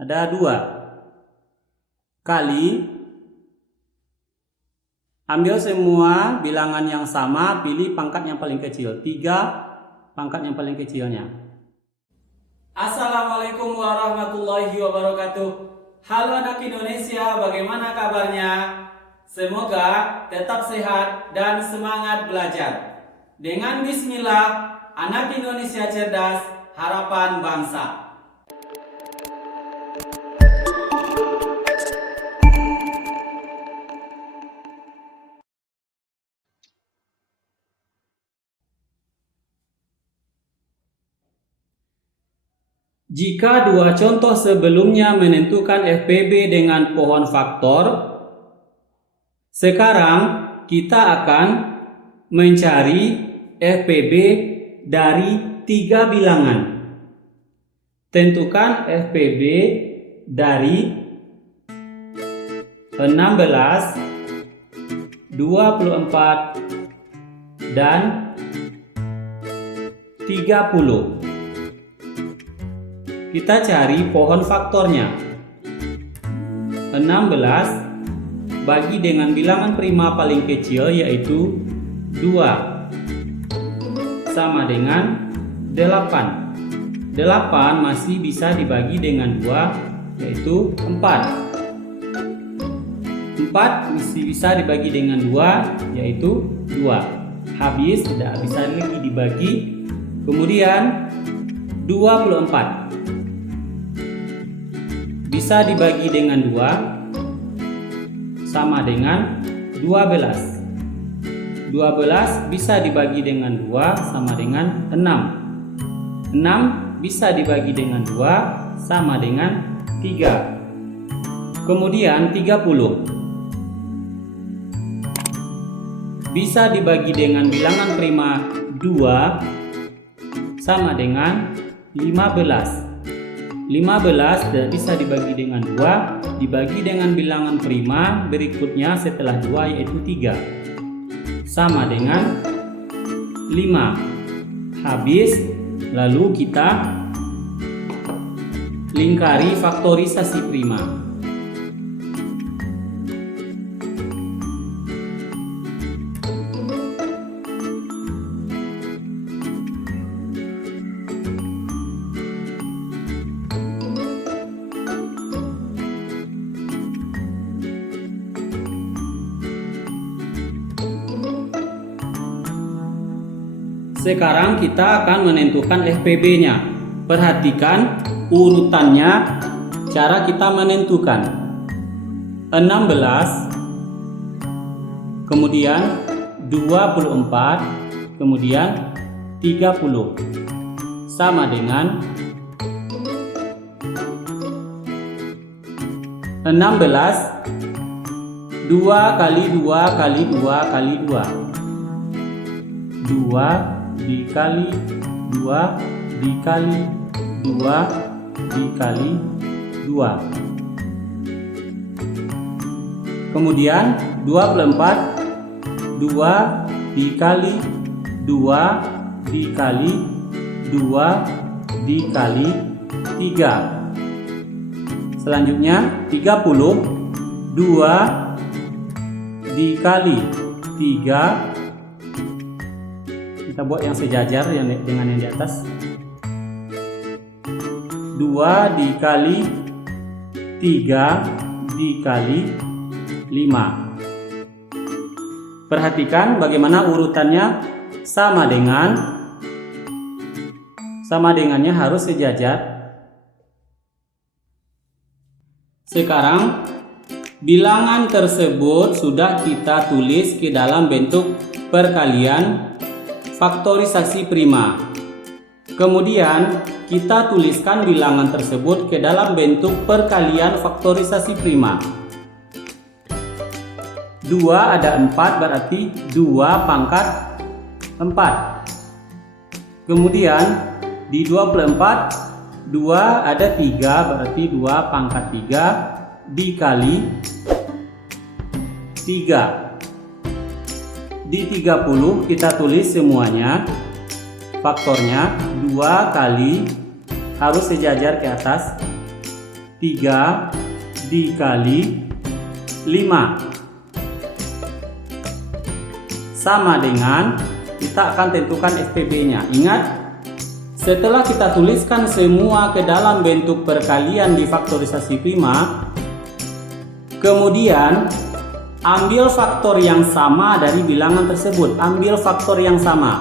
ada 2 kali, ambil semua bilangan yang sama, pilih pangkat yang paling kecil, 3 pangkat yang paling kecilnya. Assalamualaikum warahmatullahi wabarakatuh. Halo anak Indonesia, bagaimana kabarnya? Semoga tetap sehat dan semangat belajar. Dengan bismillah, anak Indonesia cerdas, harapan bangsa. Jika dua contoh sebelumnya menentukan FPB dengan pohon faktor, sekarang kita akan mencari FPB dari 3 bilangan. Tentukan FPB dari 16, 24, dan 30. Kita cari pohon faktornya. 16 bagi dengan bilangan prima paling kecil yaitu 2 sama dengan 8. 8 masih bisa dibagi dengan 2 yaitu 4. 4 masih bisa dibagi dengan 2 yaitu 2. Habis, tidak bisa lagi dibagi. Kemudian 24 bisa dibagi dengan 2 sama dengan 12. 12 bisa dibagi dengan 2 sama dengan 6. 6 bisa dibagi dengan 2 sama dengan 3. Kemudian 30 bisa dibagi dengan bilangan prima 2 sama dengan 15. 15 bisa dibagi dengan 2 dibagi dengan bilangan prima berikutnya setelah 2 yaitu 3 sama dengan 5. Habis, lalu kita lingkari faktorisasi prima. Sekarang kita akan menentukan FPB-nya. Perhatikan urutannya, cara kita menentukan. 16, kemudian 24, kemudian 30. Sama dengan 16, 2 kali 2 kali 2 kali 2. 2 dikali 2 dikali 2 dikali 2. Kemudian 24, 2 dikali 2 dikali 2 dikali 3. Selanjutnya 30, 2 dikali 3. Kita buat yang sejajar dengan yang di atas. 2 dikali 3 dikali 5. Perhatikan bagaimana urutannya sama dengannya harus sejajar. Sekarang bilangan tersebut sudah kita tulis ke dalam bentuk perkalian faktorisasi prima. Kemudian kita tuliskan bilangan tersebut ke dalam bentuk perkalian faktorisasi prima. 2 ada 4 berarti 2 pangkat 4. Kemudian di 24 2 ada 3 berarti 2 pangkat 3 dikali 3. Di 30 kita tulis semuanya faktornya 2 kali, harus sejajar ke atas, 3 dikali 5 sama dengan, kita akan tentukan FPB-nya. Ingat, setelah kita tuliskan semua ke dalam bentuk perkalian di faktorisasi prima, kemudian ambil faktor yang sama dari bilangan tersebut. Ambil faktor yang sama.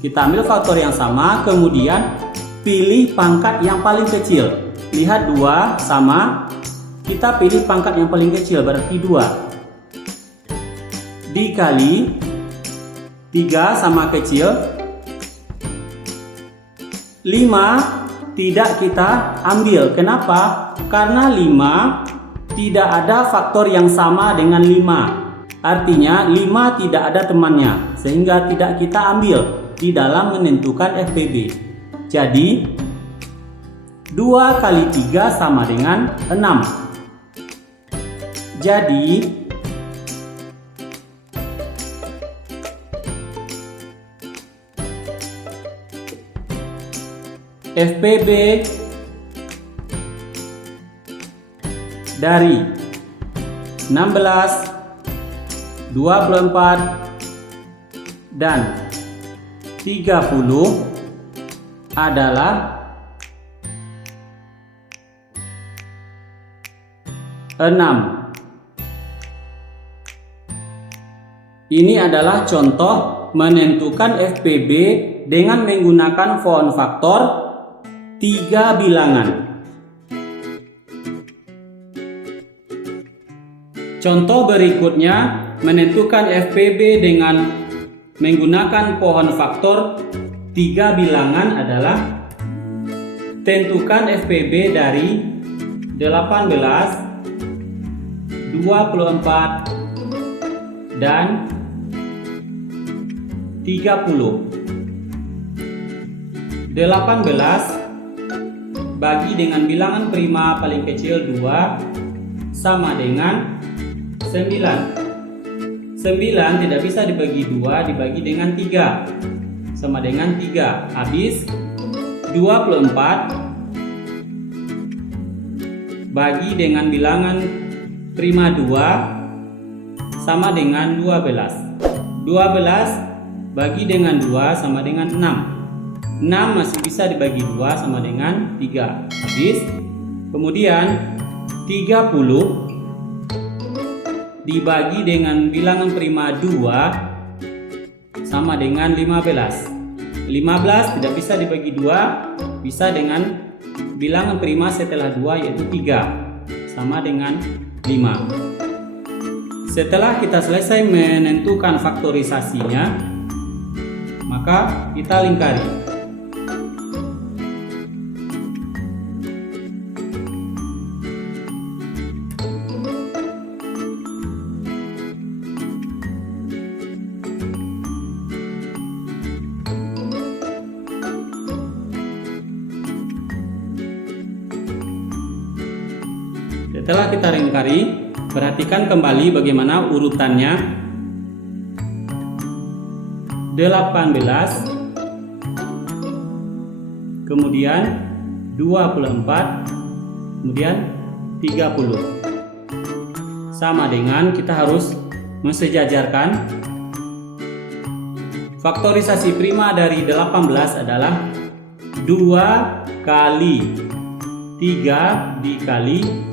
Kita ambil faktor yang sama, kemudian pilih pangkat yang paling kecil. Lihat 2 sama, kita pilih pangkat yang paling kecil, berarti 2 dikali 3 sama kecil, 5 tidak kita ambil. Kenapa? Karena 5 tidak ada faktor yang sama dengan 5. Artinya 5 tidak ada temannya, sehingga tidak kita ambil di dalam menentukan FPB. Jadi 2 kali 3 sama dengan 6. Jadi FPB dari 16, 24, dan 30 adalah 6. Ini adalah contoh menentukan FPB dengan menggunakan font faktor 3 bilangan. Contoh berikutnya menentukan FPB dengan menggunakan pohon faktor 3 bilangan adalah tentukan FPB dari 18, 24, dan 30. 18 bagi dengan bilangan prima paling kecil 2 sama dengan 9. 9 tidak bisa dibagi 2, dibagi dengan 3 sama dengan 3. Habis 24 bagi dengan bilangan prima 2 sama dengan 12. 12 bagi dengan 2 sama dengan 6. 6 masih bisa dibagi 2 sama dengan 3. Habis. Kemudian 30 dibagi dengan bilangan prima 2 sama dengan 15. 15 tidak bisa dibagi 2, bisa dengan bilangan prima setelah 2 yaitu 3 sama dengan 5. Setelah kita selesai menentukan faktorisasinya, maka kita lingkari. Setelah kita lingkari, perhatikan kembali bagaimana urutannya. 18, kemudian 24, kemudian 30. Sama dengan kita harus mensejajarkan. Faktorisasi prima dari 18 adalah 2 kali 3 dikali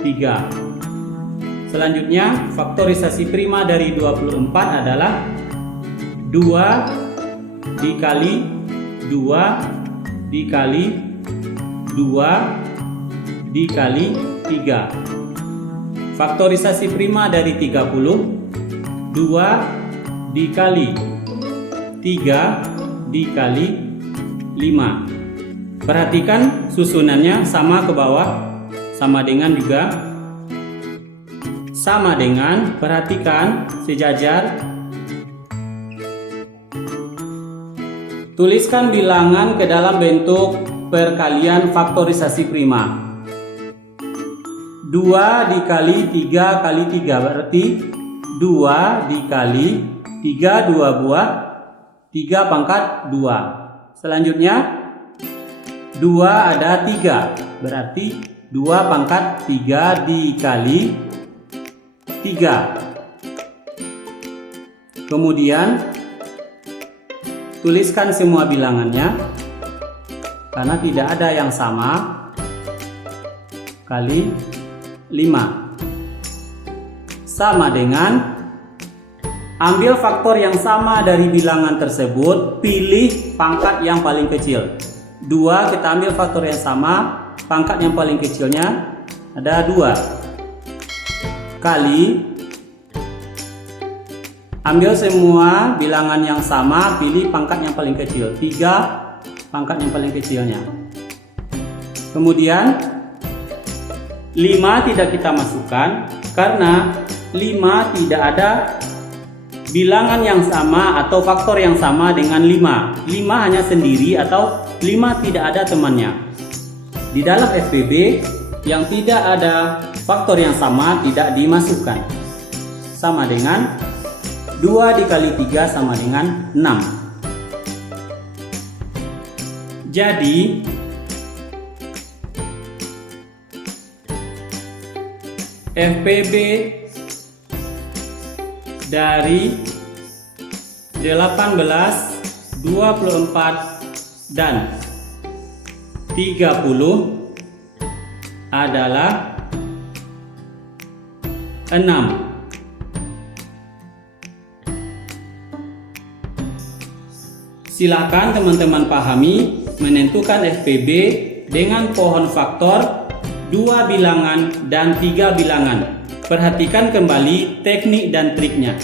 3. Selanjutnya, faktorisasi prima dari 24 adalah 2 dikali 2 dikali 2 dikali 3. Faktorisasi prima dari 30, 2 dikali 3 dikali 5. Perhatikan susunannya sama ke bawah, sama dengan juga, sama dengan, perhatikan sejajar. Tuliskan bilangan ke dalam bentuk perkalian faktorisasi prima. 2 dikali 3 kali 3 berarti 2 dikali 3 2 buah 3 pangkat 2. Selanjutnya 2 ada 3 berarti 2 pangkat 3 dikali 3. Kemudian tuliskan semua bilangannya karena tidak ada yang sama, kali 5 sama dengan, ambil faktor yang sama dari bilangan tersebut, pilih pangkat yang paling kecil. 2 kita ambil faktor yang sama, pangkat yang paling kecilnya ada 2 kali, ambil semua bilangan yang sama, pilih pangkat yang paling kecil, 3 pangkat yang paling kecilnya. Kemudian 5 tidak kita masukkan karena 5 tidak ada bilangan yang sama atau faktor yang sama dengan 5. 5 hanya sendiri atau 5 tidak ada temannya. Di dalam FPB yang tidak ada faktor yang sama tidak dimasukkan. Sama dengan 2 dikali 3 sama dengan 6. Jadi FPB dari 18, 24, dan 30 adalah 6. Silakan teman-teman pahami menentukan FPB dengan pohon faktor 2 bilangan dan 3 bilangan. Perhatikan kembali teknik dan triknya.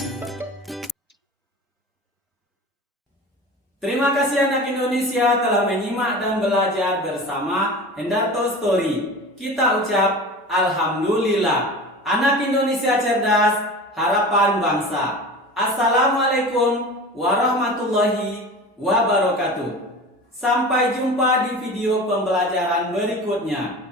Terima kasih anak Indonesia telah menyimak dan belajar bersama Hendarto Story. Kita ucap Alhamdulillah. Anak Indonesia cerdas, harapan bangsa. Assalamualaikum warahmatullahi wabarakatuh. Sampai jumpa di video pembelajaran berikutnya.